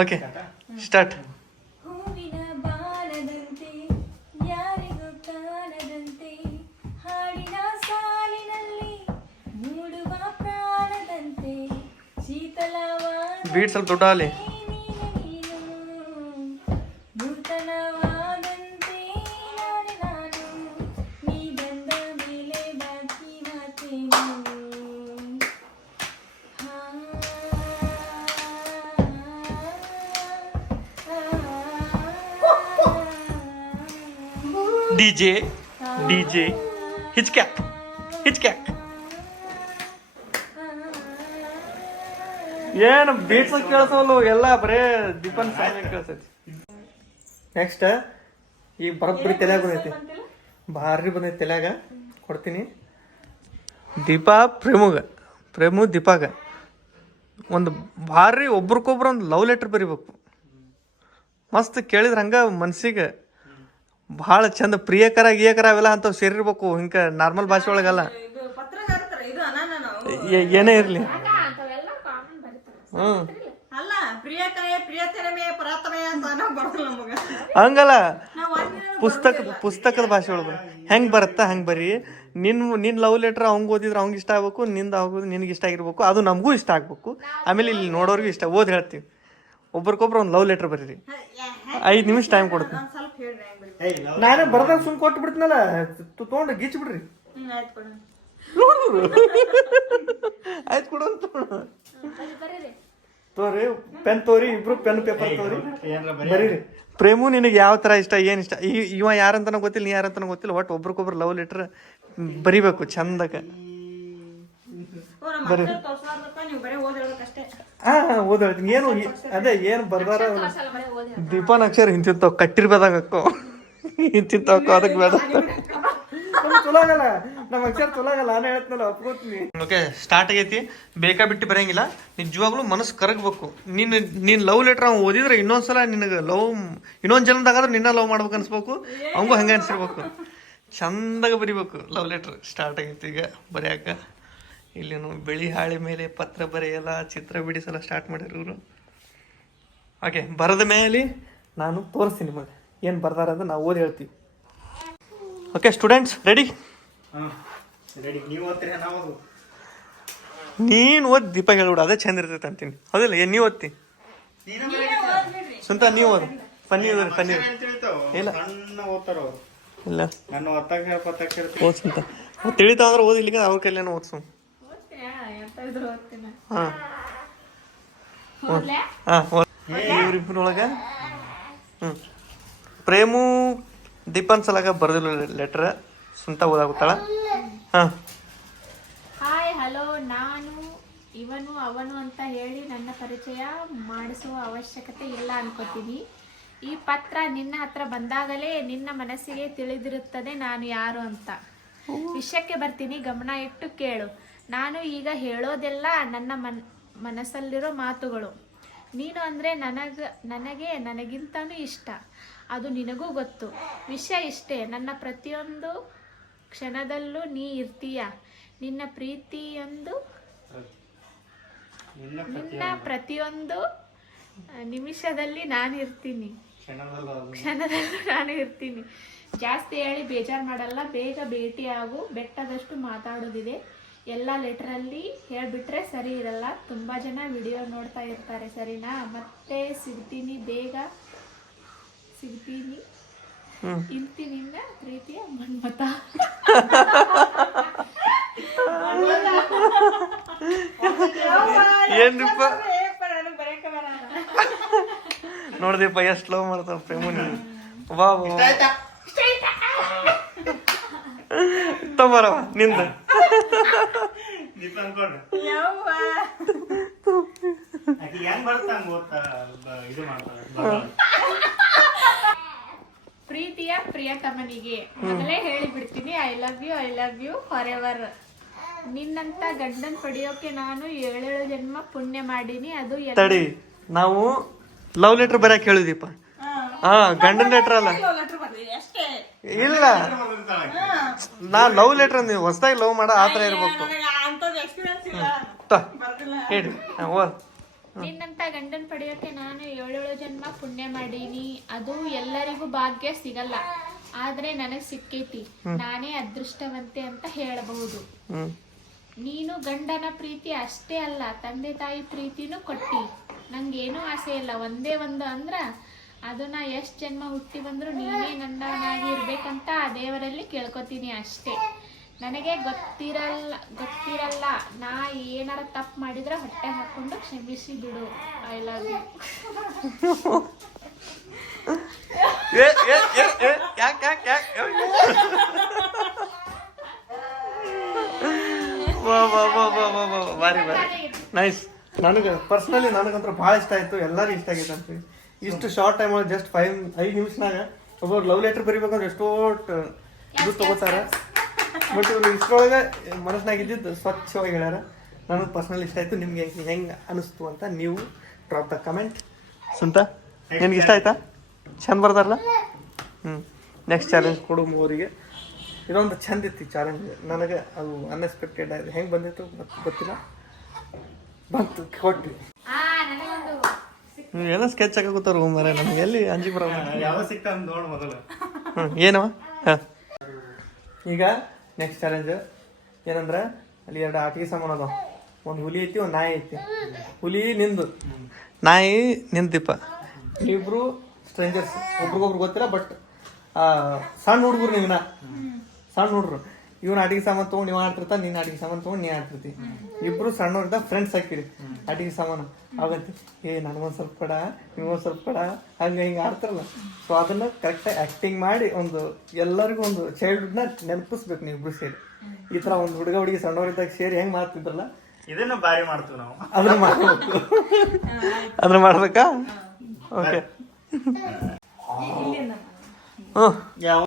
ಓಕೆ ಸ್ಟಾರ್ಟ್. ಹೂವಿನ ಬಾಣದಂತೆ ಯಾರಿಗೂ ಕಾಣದಂತೆ ಹಾಡಿನ ಸಾಲಿನಲ್ಲಿ ಮೂಡುವ ಪ್ರಾಣದಂತೆ ಶೀತಲವಾದ ಬೀಟ್ ಸ್ವಲ್ಪ ದೊಡ್ಡ ಆಗಲಿ. ನೂತನವಾದಂತೆ ನಾನು ನೀ ಬಂದ ಮೇಲೆ ಬಾಕಿ ಮಾತೇನು. ಡಿಜೆ ಹಿಚ್ಕ್ಯಾಕ್. ಏನು ಬೀಟ್ಸ್ ಕೇಳಿಸೋಲ್ಲ, ಎಲ್ಲ ಬರೇ ದೀಪನ್ ಸಾಂಗ್ ಕೇಳಿಸೈತಿ. ನೆಕ್ಸ್ಟ್ ಈಗ ಬರೋಬ್ಬರಿ ತಲೆಯಾಗ ಬಂದೈತಿ, ಭಾರಿ ಬಂದೈತಿ ತಲೆಯಾಗ. ಕೊಡ್ತೀನಿ. ದೀಪಾ ಪ್ರೇಮು ದೀಪಾಗ ಒಂದು ಭಾರಿ ಒಬ್ರಿಗೊಬ್ರು ಒಂದು ಲವ್ ಲೆಟರ್ ಬರಿಬೇಕು. ಮಸ್ತ್ ಕೇಳಿದ್ರೆ ಹಂಗೆ ಮನ್ಸಿಗೆ ಭಾಳ ಚಂದ. ಪ್ರಿಯಕರ ಅವೆಲ್ಲ ಅಂಥವು ಸೇರಿರ್ಬೇಕು. ಹಿಂಗೆ ನಾರ್ಮಲ್ ಭಾಷೆ ಒಳಗಲ್ಲ, ಏನೇ ಇರಲಿ. ಹಂಗಲ್ಲ, ಪುಸ್ತಕದ ಭಾಷೆ ಒಳಗೆ ಹೆಂಗೆ ಬರುತ್ತಾ ಹಂಗೆ ಬರೀ. ನಿನ್ನ ಲವ್ ಲೆಟ್ರ್ ಅವ್ಗೆ ಓದಿದ್ರೆ ಅವ್ಗೆ ಇಷ್ಟ ಆಗ್ಬೇಕು, ನಿಂದು ಆಗೋದು ನಿನಗೆ ಇಷ್ಟ ಆಗಿರ್ಬೇಕು, ಅದು ನಮಗೂ ಇಷ್ಟ ಆಗ್ಬೇಕು. ಆಮೇಲೆ ಇಲ್ಲಿ ನೋಡೋರ್ಗೂ ಇಷ್ಟ. ಓದಿ ಹೇಳ್ತೀವಿ, ಒಬ್ರಿಗೊಬ್ರು ಒಂದು ಲವ್ ಲೆಟ್ರ್ ಬರೀರಿ. 5 ನಿಮಿಷ ಟೈಮ್ ಕೊಡ್ತೀನಿ. ನಾನೇ ಬರ್ದಾಗ ಸುಮ್ ಕೊಟ್ಟು ಬಿಡ್ತೀನಲ್ಲ, ತೊಗೊಂಡು ಗೀಚ್ ಬಿಡ್ರಿ. ಆಯ್ತು ಕೊಡು ಅಂತ ತೋರಿ. ಪೆನ್ ತೋರಿ, ಇಬ್ರು ಪೆನ್ ಪೇಪರ್ ತೋರಿ, ಬರೀರಿ. ಪ್ರೇಮು ನಿನಗೆ ಯಾವ ಥರ ಇಷ್ಟ, ಏನು ಇಷ್ಟ, ಇವ ಯಾರಂತನೂ ಗೊತ್ತಿಲ್ಲ, ನೀ ಯಾರಂತನೂ ಗೊತ್ತಿಲ್ಲ, ಒಟ್ಟು ಒಬ್ರಿಗೊಬ್ರು ಲವ್ ಲೆಟ್ರ್ ಬರಿಬೇಕು ಚಂದಕ. ಬರೀ ಓದ್ ಹೇಳ್ತೀನಿ. ಏನು ಅದೇ ಏನು ಬರ್ದಾರ ದೀಪನ್ ಅಕ್ಷರ ಇಂತಿಂತಾವ್ ಕಟ್ಟಿರ್ಬೇದಾಗ ಅಕ್ಕೋ, ಇಂತಿಂತಾವ್ ಅದಕ್ಕೆ ಬೇಡ. ಚಲೋ ಆಗಲ್ಲ ನಮ್ಮ ಅಕ್ಷರ, ಚಲೋ ಆಗಲ್ಲ. ನಾನು ಹೇಳ್ತೀನಲ್ಲ, ಒಪ್ಕೋತೀನಿ. ಓಕೆ ಸ್ಟಾರ್ಟ್ ಆಗೈತಿ. ಬಿಟ್ಟು ಬರೆಯಂಗಿಲ್ಲ, ನಿಜವಾಗ್ಲೂ ಮನಸ್ಸು ಕರಗಬೇಕು. ನೀನು ಲವ್ ಲೆಟ್ರ್ ಅವ್ನು ಓದಿದ್ರೆ ಇನ್ನೊಂದ್ಸಲ ನಿನಗೆ ಇನ್ನೊಂದು ಜನ್ಮದಾಗಾದ್ರೆ ನಿನ್ನ ಲವ್ ಮಾಡ್ಬೇಕು ಅನ್ಸ್ಬೇಕು, ಅವಂಗೂ ಹಂಗೆ ಅನ್ಸಿರ್ಬೇಕು. ಚಂದಾಗ ಬರಿಬೇಕು ಲವ್ ಲೆಟ್ರ್. ಸ್ಟಾರ್ಟ್ ಆಗೈತಿ ಈಗ ಬರೆಯಾಕ. ಇಲ್ಲೇನು ಬಿಳಿ ಹಾಳೆ ಮೇಲೆ ಪತ್ರ ಬರೆಯಲ್ಲ, ಚಿತ್ರ ಬಿಡಿಸಲ್ಲ ಸ್ಟಾರ್ಟ್ ಮಾಡಿದ್ರು ಇವರು. ಓಕೆ, ಬರೆದ ಮೇಲೆ ನಾನು ತೋರಿಸ್ತೀನಿ ನಿಮಗೆ ಏನು ಬರ್ದಾರ ಅಂತ ನಾವು ಓದಿ ಹೇಳ್ತೀವಿ. Okay students ready? ನೀನು ಓದಿ ದೀಪ ಹೇಳ್ಬಿಡು, ಅದೇ ಚಂದ ಇರ್ತೈತೆ ಅಂತೀನಿ. ಹೌದಿಲ್ಲ? ಏನು ನೀವು ಓದ್ತಿ? ಸ್ವಂತ ನೀವು ಓದಿ. ಫನ್ನಿ ಇಲ್ಲ ಇಲ್ಲ ಓದ್ಸಂತ ತಿಳಿತಾವ ಅಂದ್ರೆ ಓದಿಲಿಕ್ಕೆ ಅವ್ರ ಕೈಲೇನೋ ಓದ್ಸು. ಹಾಂ ಇವ್ರಿಬ್ಬರೊಳಗೆ ಪ್ರೇಮು ದೀಪನ್ ಸಲಾಗ ಬರ್ದಿಲ್ಲ ಲೆಟ್ರ್, ಸ್ವಂತ ಓದಾಗುತ್ತಾಳ. ಹಾಂ. ಹಾಯ್ ಹಲೋ, ನಾನು ಇವನು ಅವನು ಅಂತ ಹೇಳಿ ನನ್ನ ಪರಿಚಯ ಮಾಡಿಸುವ ಅವಶ್ಯಕತೆ ಇಲ್ಲ ಅನ್ಕೋತೀನಿ. ಈ ಪತ್ರ ನಿನ್ನ ಹತ್ರ ಬಂದಾಗಲೇ ನಿನ್ನ ಮನಸ್ಸಿಗೆ ತಿಳಿದಿರುತ್ತದೆ ನಾನು ಯಾರು ಅಂತ. ವಿಷಯಕ್ಕೆ ಬರ್ತೀನಿ, ಗಮನ ಇಟ್ಟು ಕೇಳು. ನಾನು ಈಗ ಹೇಳೋದೆಲ್ಲ ನನ್ನ ಮನಸ್ಸಲ್ಲಿರೋ ಮಾತುಗಳು. ನೀನು ಅಂದರೆ ನನಗಿಂತನೂ ಇಷ್ಟ, ಅದು ನಿನಗೂ ಗೊತ್ತು. ವಿಷಯ ಇಷ್ಟೇ, ನನ್ನ ಪ್ರತಿಯೊಂದು ಕ್ಷಣದಲ್ಲೂ ನೀ ಇರ್ತೀಯ. ನಿನ್ನ ಪ್ರತಿಯೊಂದು ನಿಮಿಷದಲ್ಲಿ ನಾನು ಇರ್ತೀನಿ, ಕ್ಷಣದಲ್ಲೂ ನಾನು ಇರ್ತೀನಿ. ಜಾಸ್ತಿ ಹೇಳಿ ಬೇಜಾರು ಮಾಡಲ್ಲ, ಬೇಗ ಭೇಟಿಯಾಗು. ಬೆಟ್ಟದಷ್ಟು ಮಾತಾಡೋದಿದೆ, ಎಲ್ಲ ಲೆಟ್ರಲ್ಲಿ ಹೇಳ್ಬಿಟ್ರೆ ಸರಿ ಇರಲ್ಲ. ತುಂಬ ಜನ ವಿಡಿಯೋ ನೋಡ್ತಾ ಇರ್ತಾರೆ, ಸರಿನಾ? ಮತ್ತೆ ಬೇಗ ಸಿಗ್ತೀನಿ. ಇಂತಿ ನಿನ್ನ ಪ್ರೀತಿಯ ಮನ್ಮತ. ಏನ್ರಿಪ್ಪ ನೋಡ್ದಿಪ್ಪ ಎಷ್ಟು ಲವ್ ಮಾಡ್ತಾವ ಪ್ರೇಮುನಿ. ವಾ ತಗೋರವ ನಿಂದ ಪ್ರೀತಿಯ ಪ್ರಿಯತಮನಿಗೆ ಮೊದಲೇ ಹೇಳಿಬಿಡ್ತೀನಿ, I love you forever. ನಿನ್ನಂತ ಗಂಡನ್ ಪಡೆಯೋಕೆ ನಾನು 7 ಜನ್ಮ ಪುಣ್ಯ ಮಾಡೀನಿ. ಅದು ತಡಿ, ನಾವು ಲವ್ ಲೆಟರ್ ಬರಕ್ ಹೇಳಿದೀಪ. ಹಾ, ಗಂಡನ್ ಲೆಟರ್ ಅಲ್ಲ. ಇಲ್ಲ, ನಾ ಲವ್ ಲೆಟರ್ ನೀವು ಹೊಸದಾಗಿ ಲವ್ ಮಾಡ ಆತರ ಇರ್ಬೇಕು. ಹೇಳಿ. ನಿನ್ನಂತ ಗಂಡನ್ ಪಡೆಯೋಕೆ ನಾನು 7 ಜನ್ಮ ಪುಣ್ಯ ಮಾಡೀನಿ. ಅದು ಎಲ್ಲರಿಗೂ ಭಾಗ್ಯ ಸಿಗಲ್ಲ, ಆದ್ರೆ ನನಗ್ ಸಿಕ್ಕೈತಿ. ನಾನೇ ಅದೃಷ್ಟವಂತೆ ಅಂತ ಹೇಳಬಹುದು. ನೀನು ಗಂಡನ ಪ್ರೀತಿ ಅಷ್ಟೇ ಅಲ್ಲ, ತಂದೆ ತಾಯಿ ಪ್ರೀತಿನೂ ಕೊಟ್ಟಿ. ನಂಗೇನೂ ಆಸೆ ಇಲ್ಲ, ಒಂದೇ ಒಂದು ಅಂದ್ರ ಅದು ನಾ ಎಷ್ಟ್ ಜನ್ಮ ಹುಟ್ಟಿ ಬಂದ್ರು ನೀನೇ ನನ್ನನಾಗಿ ಇರ್ಬೇಕಂತ ಆ ದೇವರಲ್ಲಿ ಕೇಳ್ಕೊತೀನಿ ಅಷ್ಟೇ. ನನಗೆ ಗೊತ್ತಿರಲ್ಲ ನಾ ಏನಾರ ತಪ್ಪು ಮಾಡಿದ್ರೆ ಹೊಟ್ಟೆ ಹಾಕೊಂಡು ಕ್ಷಮಿಸಿ ಬಿಡು. I love you. ಬಾರಿ ನೈಸ್. ನನಗೆ ಪರ್ಸ್ನಲಿ ನನಗಂತ್ರ ಭಾಳ ಇಷ್ಟ ಆಯ್ತು, ಎಲ್ಲರೂ ಇಷ್ಟ ಆಗೈತೆ ಅಂತ. ಇಷ್ಟು ಶಾರ್ಟ್ ಟೈಮ್ ಒಳಗೆ ಜಸ್ಟ್ 5 ನಿಮಿಷನಾಗ ಒಬ್ಬರು ಲವ್ ಲೆಟರ್ ಬರಿಬೇಕಂದ್ರೆ ಎಷ್ಟೋ ಇದು ತಗೋತಾರೆ. ಬಟ್ ಇವ್ರು ಇಷ್ಟರೊಳಗೆ ಮನಸ್ಸಿನಾಗ ಇದ್ದಿದ್ದು ಸ್ವಚ್ಛವಾಗಿ ಹೇಳ್ಯಾರ. ನನಗೆ ಪರ್ಸ್ನಲಿ ಇಷ್ಟ ಆಯ್ತು. ನಿಮ್ಗೆ ಹೆಂಗೆ ಅನಿಸ್ತು ಅಂತ ನೀವು ಡ್ರಾಪ್ ದ ಕಮೆಂಟ್. ಸುಂತ ನಿನ್ಗೆ ಇಷ್ಟ ಆಯ್ತಾ? ಚಂದ ಬರ್ದಾರಲ್ಲ? ನೆಕ್ಸ್ಟ್ ಚಾಲೆಂಜ್ ಕೊಡು ಅವರಿಗೆ. ಇದೊಂದು ಚಂದ ಇತ್ತು ಚಾಲೆಂಜ್. ನನಗೆ ಅದು ಅನ್ಎಕ್ಸ್ಪೆಕ್ಟೆಡ್ ಆಗಿದೆ. ಹೆಂಗೆ ಬಂದಿತ್ತು ಗೊತ್ತಿಲ್ಲ, ಬಂತು, ಕೊಟ್ವಿ. ಏನೋ ಸ್ಕೆಚ್ ಹಾಕೋತಾರ ಮರ, ನನಗೆ ಎಲ್ಲಿ ಅಂಜಿ ಬರೋ ಯಾವ ಸಿಕ್ಕ ನೋಡು ಮೊದಲು. ಏನವ. ಈಗ ನೆಕ್ಸ್ಟ್ ಚಾಲೆಂಜ್ ಏನಂದ್ರೆ, ಅಲ್ಲಿ 2 ಆಟಿಕೆ ಸಾಮಾನು ಅದಾವ. ಒಂದು ಹುಲಿ ಐತಿ, ಒಂದು ನಾಯಿ ಐತಿ. ಹುಲಿ ನಿಂದು, ನಾಯಿ ನಿಂತಿಪ್ಪ. ಇಬ್ರು ಸ್ಟ್ರೇಂಜರ್ಸ್, ಒಬ್ರಿಗೊಬ್ರು ಗೊತ್ತಿಲ್ಲ. ಬಟ್ ಸಣ್ಣ ಹುಡುಗರು, ನೀವಿನ ಸಣ್ಣ ಹುಡುಗರು. ಇವ್ನ ಆಟಿಕೆ ಸಾಮಾನು ತೊಗೊಂಡು ನೀವು ಆಡ್ತಿರ್ತ, ನೀನು ಆಟಿಕೆ ಸಾಮಾನು ತೊಗೊಂಡು ನೀ ಆಡ್ತಿರ್ತಿ. ಇಬ್ರು ಸಣ್ಣವ್ರಿಂದ ಫ್ರೆಂಡ್ಸ್ ಹಾಕಿರಿ ಆಟಿಕೆ ಸಾಮಾನು. ಆಗಂತಿ ನನಗೊಂದು ಸ್ವಲ್ಪ ಕೊಡ, ನಿಮ್ಗೊಂದು ಸ್ವಲ್ಪ ಕೊಡ, ಹಂಗೆ ಹಿಂಗೆ ಆಡ್ತಾರಲ್ಲ. ಸೊ ಅದನ್ನ ಕರೆಕ್ಟಾಗಿ ಆ್ಯಕ್ಟಿಂಗ್ ಮಾಡಿ ಒಂದು ಎಲ್ಲರಿಗೂ ಒಂದು ಚೈಲ್ಡ್ಹುಡ್ನ ನೆನಪಿಸ್ಬೇಕು ನೀವು ಇಬ್ರು ಸೇರಿ. ಈ ಥರ ಒಂದು ಹುಡುಗಿ ಸಣ್ಣವರಿದ್ದಾಗ ಸೇರಿ ಹೆಂಗೆ ಮಾಡ್ತಿದ್ರಲ್ಲ, ಇದನ್ನ ಬಾರಿ ಮಾಡ್ತೀವಿ ನಾವು. ಅದನ್ನ ಮಾಡ್ಬೇಕು. ಅದನ್ನ ಮಾಡ್ಬೇಕಾ? ಓಕೆ. ಯಾವ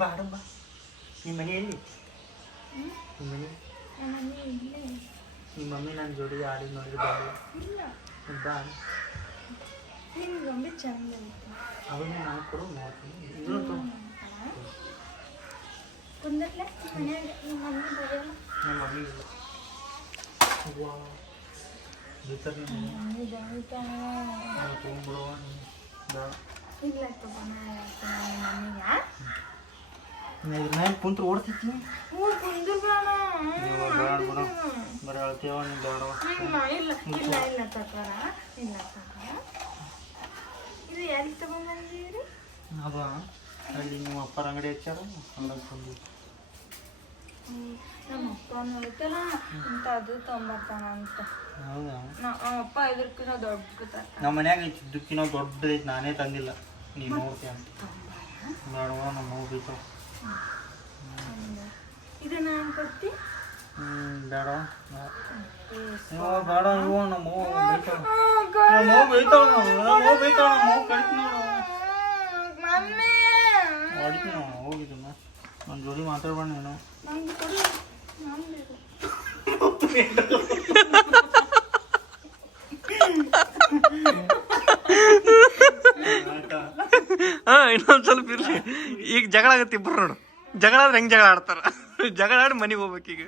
ಬಾ ಆಡಂಬ. ನಿಮ್ಮ ಮನೆ ಎಲ್ಲಿ? ನಿಮ್ಮ ಮನೆ? ನಿಮ್ಮ ಮಮ್ಮಿ ನನ್ನ ಜೋಡಿ ಆಡಿ ನೋಡಿದ್ರೆ ಬಾ. ಅವನ್ನ ನಾನು ಕೊಡು ನೋಡ್ತೀನಿ. ನಮ್ಮ ಮಮ್ಮಿ ಮ್ಯಾಲೆ ಕುಂತ್ರು ಓಡ್ತೈತಿ. ಬರೀ ಅಳ್ತೇವ ನೀವು ಬೇಡವ. ಅದ ಅಲ್ಲಿ ನಿಮ್ಮ ಅಪ್ಪರ ಅಂಗಡಿ ಹಚ್ಚಾರ, ಅಂಗಡಿ ತಂದು ನಮ್ಮ ಅಪ್ಪ ನೋಡ್ತಾನ ಅಂತ ಅದು ತೊಂಬರ್ತಾನ ಅಂತ. ಹೌದಾ? ಅಪ್ಪ ಇದಕ್ಕಿನ್ನ ದೊಡ್ಡ ನಮ್ಮ ಮನ್ಯಾಗ ಇದಕ್ಕಿನ್ನ ದೊಡ್ಡದೈತಿ, ನಾನೇ ತಂದಿಲ್ಲ. ನೀನು ನೋಡ್ತೀಯ ಅಂತ ಬೇಡವ, ನಮ್ಮ ಹೋಗಿ ಬೈತಾವ. ಇದನ್ನ ಕೊಡ್ತಿ? ಬೇಡ ಬೇಡ, ಇವ ನಮ್ಮ ಹೋಗಿ ಬೈತಾವ. ನಮ್ಮ ಹೋಗಿ ಬೈತಾವ, ನಮ್ಮ ಹೋಗಿ ಬೈತಾವ. ನಮ್ಮ ಹೋಗಿ ಕಳಿತು ನೋಡು, ಅಡಿಕೆ ನಾವು ಹೋಗಿದ್ದಮ್ಮ. ನನ್ನ ಜೋಡಿ ಮಾತಾಡ್ಬೇಡ ನೀನು. ಇನ್ನೊಂದ್ ಸ್ವಲ್ಪ ಇರ್ಲಿ. ಈಗ ಜಗಳ ಆಗತ್ತೆ ಇಬ್ರು ನೋಡು. ಜಗಳ ಆದ್ರೆ ಹೆಂಗ್ ಜಗಳ ಆಡ್ತಾರ? ಜಗಳ ಆಡಿ ಮನೆಗೆ ಹೋಗ್ಬೇಕೀಗ.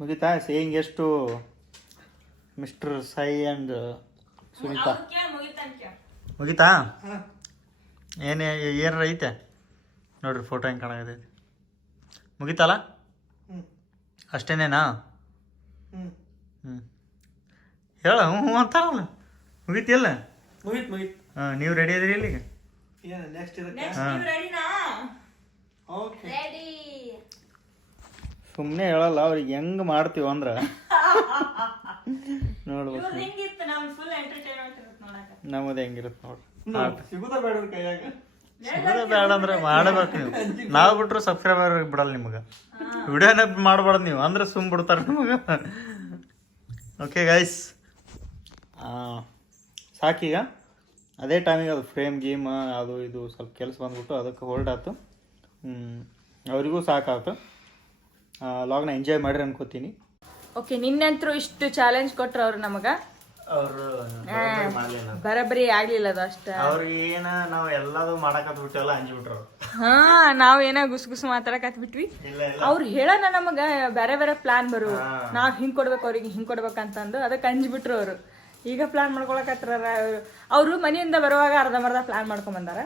ಮುಗಿತಾ ಸೇಯಿಂಗ್ ಎಷ್ಟು ಮಿಸ್ಟರ್ ಸಾಯಿ ಆ್ಯಂಡ್ ಸುನೀತಾ? ಮುಗಿತಾ? ಏನಾರ ಐತೆ ನೋಡ್ರಿ, ಫೋಟೋ ಹೆಂಗೆ ಕಾಣಕತ್ತೈತಿ. ಮುಗಿತಲ್ಲ? ಅಷ್ಟೇನೇನಾ? ಹ್ಞೂ ಹೇಳ. ಹ್ಞೂ ಅಂತಾರಲ್ಲ. ಮುಗೀತಿಲ್ಲ? ಮುಗೀತ್. ಹಾಂ, ನೀವು ರೆಡಿ ಅದಿರಿ ಇಲ್ಲಿಗೆ? ಸುಮ್ಮನೆ ಹೇಳಲ್ಲ, ಅವ್ರಿಗೆ ಹೆಂಗ್ ಮಾಡ್ತೀವಿ ಅಂದ್ರ ನೋಡ್ಬೇಕು. ನಮ್ಮದು ಹೆಂಗಿರುತ್ತೆ ನೋಡ್ರಿ. ಸಿಗುದ ಬೇಡ ಕೈಯಾಗ. ಸಿಗೋದೇ ಬೇಡ ಅಂದ್ರೆ ಮಾಡಬೇಕು ನೀವು. ನಾವು ಬಿಟ್ರು ಸಬ್ಸ್ಕ್ರೈಬರ್ ಬಿಡಲ್ಲ ನಿಮಗೆ. ವಿಡಿಯೋನ ಮಾಡಬಾರ್ದು ನೀವು, ಅಂದ್ರೆ ಸುಮ್ ಬಿಡ್ತಾರೆ ನಿಮಗೆ. ಓಕೆ ಗೈಸ್, ಸಾಕೀಗ. ಅದೇ ಟೈಮಿಗೆ ಅದು ಫ್ರೇಮ್ ಗೇಮ್ ಅದು ಇದು ಸ್ವಲ್ಪ ಕೆಲಸ ಬಂದ್ಬಿಟ್ಟು ಅದಕ್ಕೆ ಹೋಲ್ಡ್ ಆಯ್ತು. ಅವರಿಗೂ ಸಾಕಾಯ್ತು. ಲಾಗ್ನ ಎಂಜಾಯ್ ಮಾಡಿರಿ ಅನ್ಕೋತೀನಿ. ಓಕೆ, ನಿನ್ನಂತರೂ ಇಷ್ಟು ಚಾಲೆಂಜ್ ಕೊಟ್ರು ಅವ್ರು ನಮಗೆ. ಅವರು ಬರಬರಿ ಆಗ್ಲಿಲ್ಲ ಅದು ಅಷ್ಟ. ಅವ್ರಿಗೆ ಏನ ನಾವು ಎಲ್ಲದೂ ಮಾಡಕತ್ ಬಿಟ್ಟೆಲ್ಲ ಅಂಜಿಬಿಟ್ರು. ಹಾ, ನಾವ್ ಏನೋ ಗುಸು ಮಾತಾಡಕತ್ ಬಿಟ್ವಿ. ಅವ್ರು ಹೇಳೋಣ ನಮಗ ಬೇರೆ ಬೇರೆ ಪ್ಲಾನ್ ಬರು, ನಾವ್ ಹಿಂಗ್ ಕೊಡ್ಬೇಕು ಅವ್ರಿಗೆ ಹಿಂಗ್ ಕೊಡ್ಬೇಕಂತಂದು ಅದಕ್ಕೆ ಅಂಜ್ಬಿಟ್ರು ಅವರು. ಈಗ ಪ್ಲಾನ್ ಮಾಡ್ಕೊಳಕತ್ರ ಅವ್ರು ಮನೆಯಿಂದ ಬರುವಾಗ ಅರ್ಧಂಬರ್ಧ ಪ್ಲಾನ್ ಮಾಡ್ಕೊಂಡ್ ಬಂದಾರ.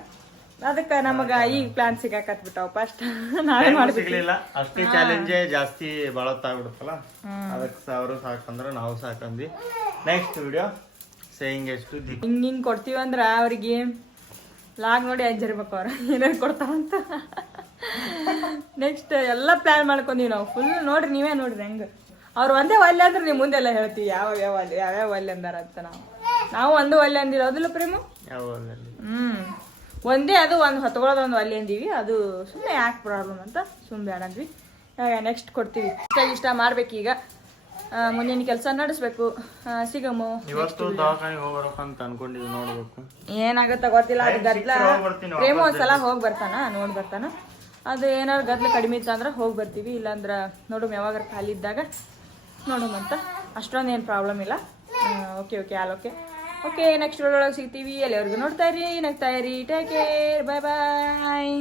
ಅದಕ್ಕೆ ನಮಗ ಈಗ ಪ್ಲಾನ್ ಸಿಗಾಕತ್ ಬಿಟ್ಟಾವ. ಫಸ್ಟ್ ನಾವೇ ಸಿಗ್ಲಿಲ್ಲ. ಅಷ್ಟೇ ಚಾಲೆಂಜೇ ಜಾಸ್ತಿ ಬಾಳತ್ತಾಗ್ಬಿಡುತ್ತಲ್ಲ, ಅದಕ್ಕೆ ಅವರು ಸಾಕಂದ್ರೆ ನಾವು ಸಾಕಂದ್ವಿ. ನೆಕ್ಸ್ಟ್ ವಿಡಿಯೋ ಸೇಯಿಂಗ್ ಎಷ್ಟು ಹಿಂಗ್ ಕೊಡ್ತೀವಿ ಅಂದ್ರ ಅವ್ರಿಗೆ ಲಾಗ್ ನೋಡಿ ಅಂಜಿರ್ಬೇಕು ಅವ್ರ ಏನೇನು ಕೊಡ್ತಾರಂತ. ನೆಕ್ಸ್ಟ್ ಎಲ್ಲ ಪ್ಲಾನ್ ಮಾಡ್ಕೊಂಡೀವಿ ನಾವು ಫುಲ್. ನೋಡ್ರಿ, ನೀವೇ ನೋಡ್ರಿ ಹೆಂಗ ಅವ್ರು ಒಂದೇ ಒಲ್ಲೆ ಅಂದ್ರೆ ನೀವು ಮುಂದೆಲ್ಲ ಹೇಳ್ತೀವಿ ಯಾವ್ಯಾವ ಒಲ್ಲೆ ಅಂದಾರ ಅಂತ. ನಾವು ಒಂದು ಒಲ್ಲೆ ಅಂದಿಲ್ಲ, ಹೌದಿಲ್ಲ ಪ್ರೇಮು? ಒಂದೇ ಅದು ಒಂದು ಹೊತ್ಕೊಳ್ಳೋದೊಂದು ಒಲ್ಲೆ ಅಂದೀವಿ. ಅದು ಸುಮ್ಮನೆ ಯಾಕೆ ಪ್ರಾಬ್ಲಮ್ ಅಂತ ಸುಮ್ಮನೆ ಬೇಡ ಅಂದ್ವಿ. ನೆಕ್ಸ್ಟ್ ಕೊಡ್ತೀವಿ. ಇಷ್ಟ ಮಾಡ್ಬೇಕೀಗ, ಮುಂದಿನ ಕೆಲಸ ನಡೆಸ್ಬೇಕು. ಸಿಗಮು ಇವತ್ತು ದವಾಖಾನೆಗೆ ಹೋಗ್ಬರ್ಬೇಕಂತ ಅನ್ಕೊಂಡಿದ್ವಿ, ನೋಡ್ಬೇಕು ಏನಾಗತ್ತ ಗೊತ್ತಿಲ್ಲ. ಅದು ಗದ್ಲ ಪ್ರೇಮ ಒಂದ್ಸಲ ಹೋಗಿ ಬರ್ತಾನ, ನೋಡಿ ಬರ್ತಾನ. ಅದು ಏನಾದ್ರು ಗದ್ಲ ಕಡಿಮೆ ಇತ್ತು ಅಂದ್ರೆ ಹೋಗಿ ಬರ್ತೀವಿ. ಇಲ್ಲಾಂದ್ರೆ ನೋಡು ಯಾವಾಗ ಖಾಲಿ ಇದ್ದಾಗ ನೋಡುಮಂತ. ಅಷ್ಟೊಂದು ಏನು ಪ್ರಾಬ್ಲಮ್ ಇಲ್ಲ. Okay all okay. ನೆಕ್ಸ್ಟ್ ಒಳಗೆ ಸಿಗ್ತೀವಿ. ಎಲ್ಲಿವರೆಗೂ ನೋಡ್ತಾ ಇರಿ, ನಗ್ತಾ ಇರಿ. ಟೇಕ್ ಕೇರ್, ಬಾಯ್.